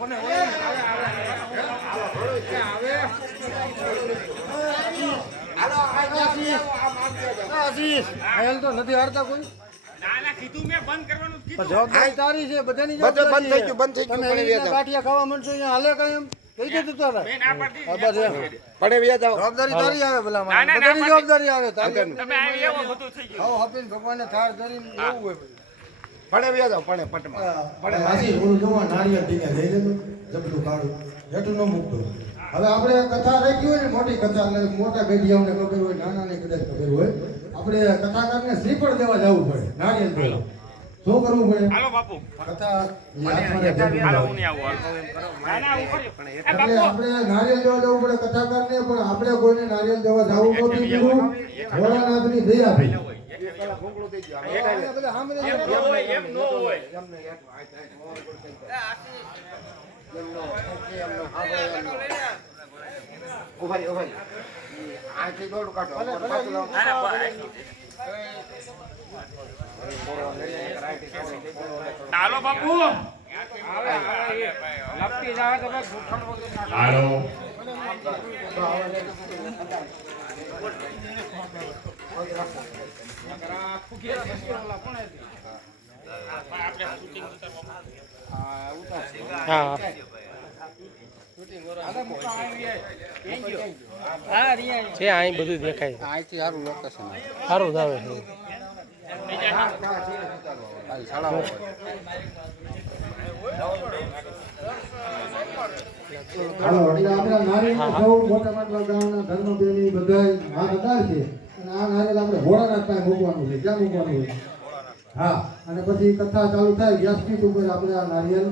તો નથી હારતા કોઈ જવાબદારી તારી છે, બધાની બંધ થઈ ગયું, બંધ થઈ ગયું. ગાંઠિયા ખાવા માંડશો અહીંયા હાલે કઈ એમ કહી દીધું તારે પડે વ્યાજ આવો. જવાબદારી તારી આવે ભલા બધાની જવાબદારી આવે તારી. ભગવાનને થાળ ધરીને એવું હોય પડે વ્યાજ આવો. પડે પટમાં પડે નારિયેળ ટીકા લઈ લેજો, જબલું કાઢું હેઠું ન મૂકતો. હવે આપણે કથા રાખી હોય ને મોટી કથા, એટલે મોટા ગઢિયાઓને ખબર હોય, નાનાને કદાચ ખબર હોય, આપણે કથાકારને શ્રીફળ દેવા જવું પડે નારિયેળ પહેલા. શું કરવું પડે? હાલો બાપુ કથા આપણે નારિયેળ દેવા જવું પડે કથાકારને, પણ આપણે કોઈને નારિયેળ દેવા જવું નથી કીધું. ભોળાનાથની દયા ભાઈ હાલો બાપુ લપટી જાવે તો હાલો છે અહીં બધું દેખાય. અહીંથી સારું લોકેશન સારું જ આવે છે. હા, અને પછી કથા ચાલુ થાય વ્યાસપીઠ ઉપર આપણે આ નારિયેલ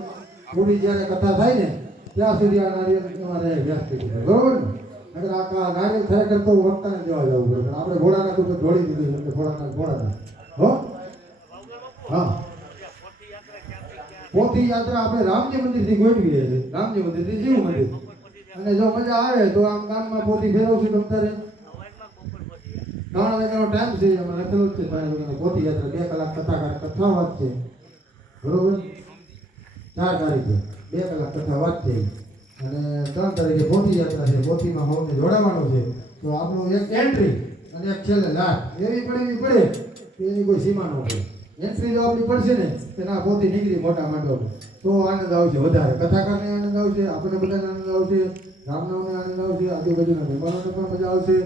પૂરી જયારે કથા થાય ને ત્યાં સુધી આ નારિયેલ રહે વ્યાસપીઠ ઉપર, બરોબર ને? નકર આ નારિયેલ ખરેખર તો વક્તાને દેવા જવું પડે. આપણે ભોળાનાથ ઉપર જોડી દીધું એટલે ભોળાનાથ હો. હા, પોથી યાત્રા આપણે રામજી મંદિરથી ગોઠવીએ છીએ, રામજી મંદિરથી શિવ મંદિર. અને જો મજા આવે તો આમ ગામમાં પોથી ફેરવશું તમતારે 3 વાગ્યાનો ટાઈમ છે, એમાં લખેલું જ છે પોથી યાત્રા 2 કલાક કથા વાત છે, બરોબર? 4 તારીખે 2 કલાક કથા વાત છે અને 3 તારીખે પોથી યાત્રા છે. પોથીમાં હોમને જોડાવાનું છે. તો આપણું એક એન્ટ્રી અને એક છેલ્લે લાટ એવી પડે કે એની કોઈ સીમા ન હોય. એન્ટ્રી જો આપણી પડશે ને તેના પોતી નીકળી મોટા માંડવા તો આનંદ આવશે વધારે. કથાકારને આનંદ આવશે, આપણને બધાને આનંદ આવશે, રામનામને આનંદ આવશે, આજુબાજુના મહેમાનોને પણ મજા આવશે,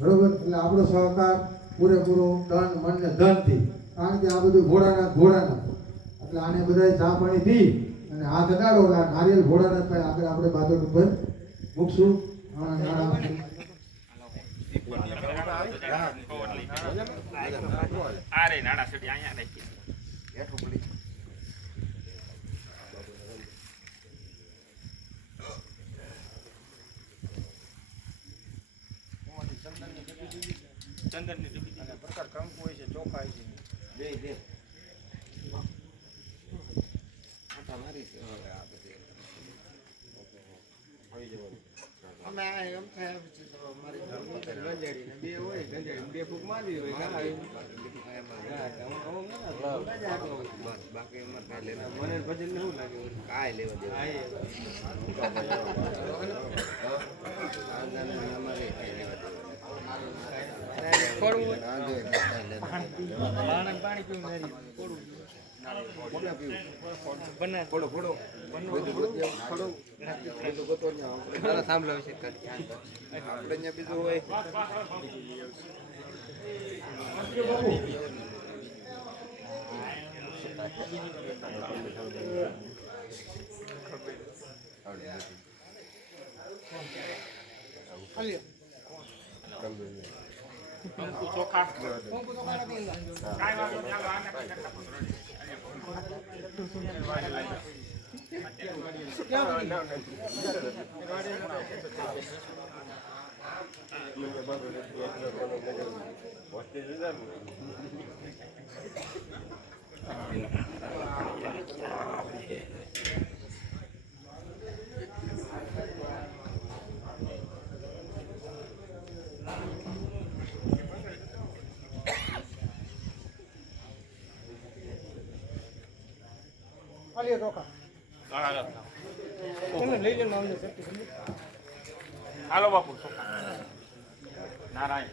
બરોબર? એટલે આપણો સહકાર પૂરેપૂરો તન મન ને ધનથી, કારણ કે આ બધું ભોળાનાથ એટલે આને બધા ચા પાણી પી અને હાથ અડાડો નારિયેલ ભોળાનાથ પાસે આગળ આપણે બાજુ ઉપર મૂકશું. ચંદન ની પ્રકાર કંકુ હોય છે, ચોખા હોય છે, બે અમે એમ થાય મારી ગંજેડી ને બે હોય, ગંજેડી બે ફૂક મારવી હોય બાકી મને ભજન ને શું લાગે કાંઈ લેવા પાણી પીવું સાંભળાવ છે આપણે બીજું હોય ચોખા ચોખા હાલો બાપુ નારાયણ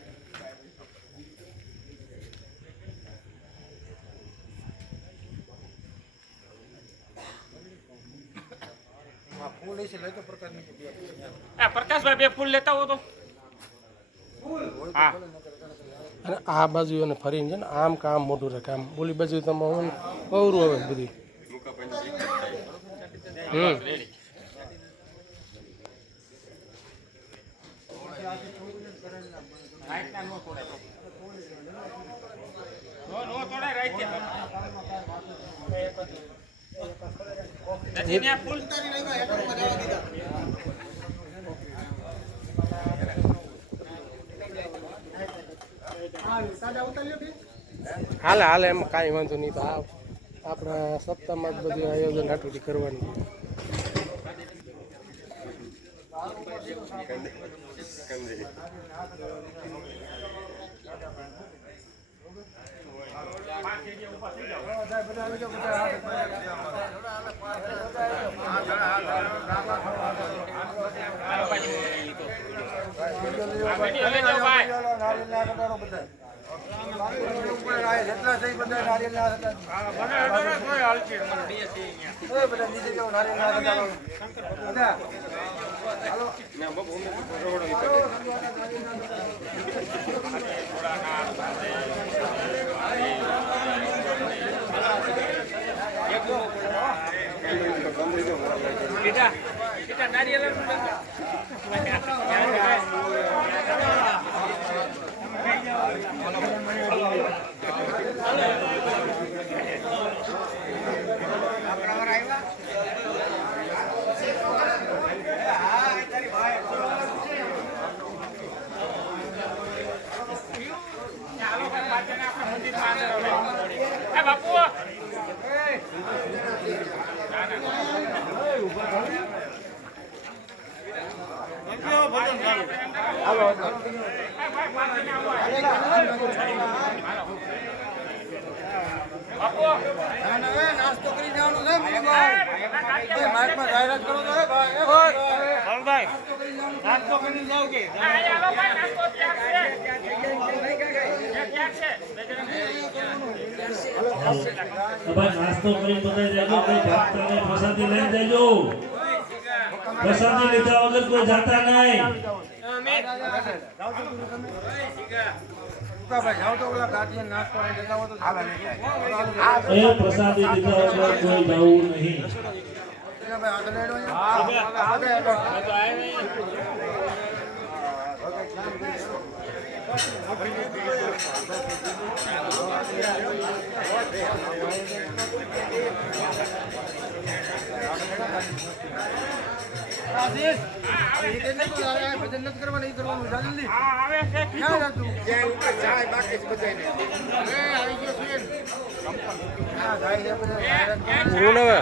પ્રકાશભાઈ બે ફૂલ લેતા હો તો હા અને આ બાજુ એને ફરીને છે ને આમ કામ મોટું રહે આમ બોલી બાજુ તમે હોય ને અવરું આવે બધી હાલે હાલે એમાં કાંઈ વાંધો નહીં તો આપણા સપ્તાહમાં જ બધું આયોજન હાટુથી કરવાનું જેટલા સહી બધા નારિયેળના નાસ્તો કરી જવાનું છે માર્કમાં જાહેરાત કરો તો ભાઈ નાસ્તો કરી જાવ કે નાસ્તો કરી બધા જાજો કોઈ ભક્તને પ્રસાદી લઈને જાજો પ્રસાદી લીધા વગર કોઈ જાતા નહીં એ પ્રસાદી લીધા વગર કોઈ જવું નહીં ભજન નથી કરવા નહીં કરવાનું જલ્દી પૂરું હવે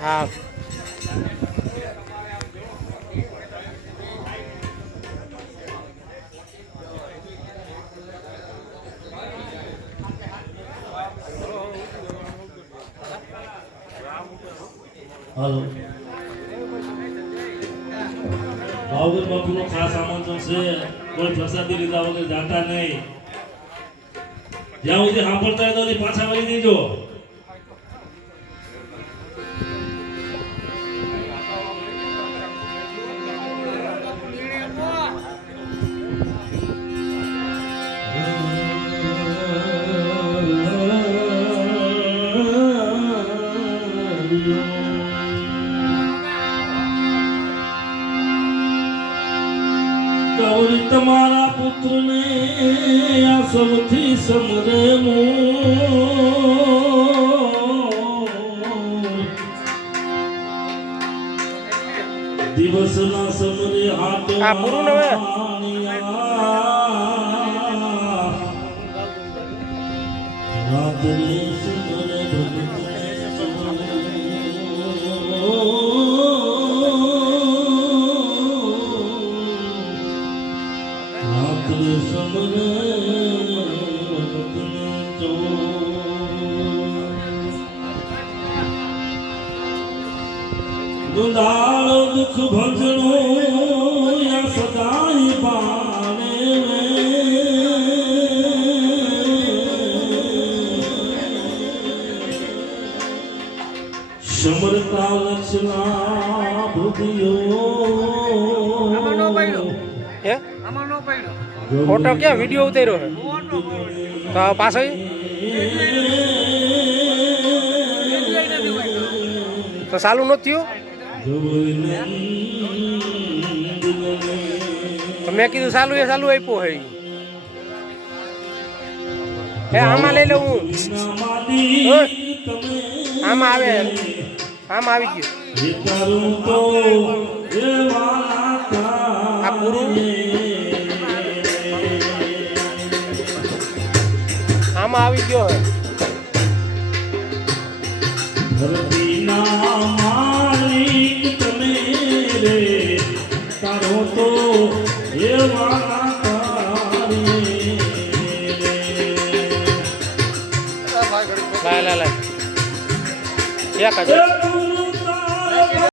હા હાલો ભાવગત બાપુનો ખાસ આમંત્રણ છે કોઈ પ્રસાદી લીધા વગર જાતા નહીં જ્યાં સુધી સાંભળતા હોય તો પાછા વળી દેજો ગૌરી તમારા પુત્રને આ સૌથી સમરે દિવસ ના સમરે હાટો આ પૂરું હવે રાત્રે સમરે ભગતને સમરે ભગતને દુંદાળો દુઃખ ભંજણું યા સદાય પાને સમરતા લક્ષણા ભૂતિયો હે ફોટો ક્યાં વિડીયો ઉતાર્યો છે તો આ પાછો તો ચાલુ નથી થયું મેં કીધું ચાલુ આપ્યો હે એ આમાં લઈ લઉં હું આમાં આવે આમાં આવી ગયું આ પૂરું આમાં આવી ગયો હે ધરતીના માલિક તમે રે તારો તો એવા લાય એક હજાર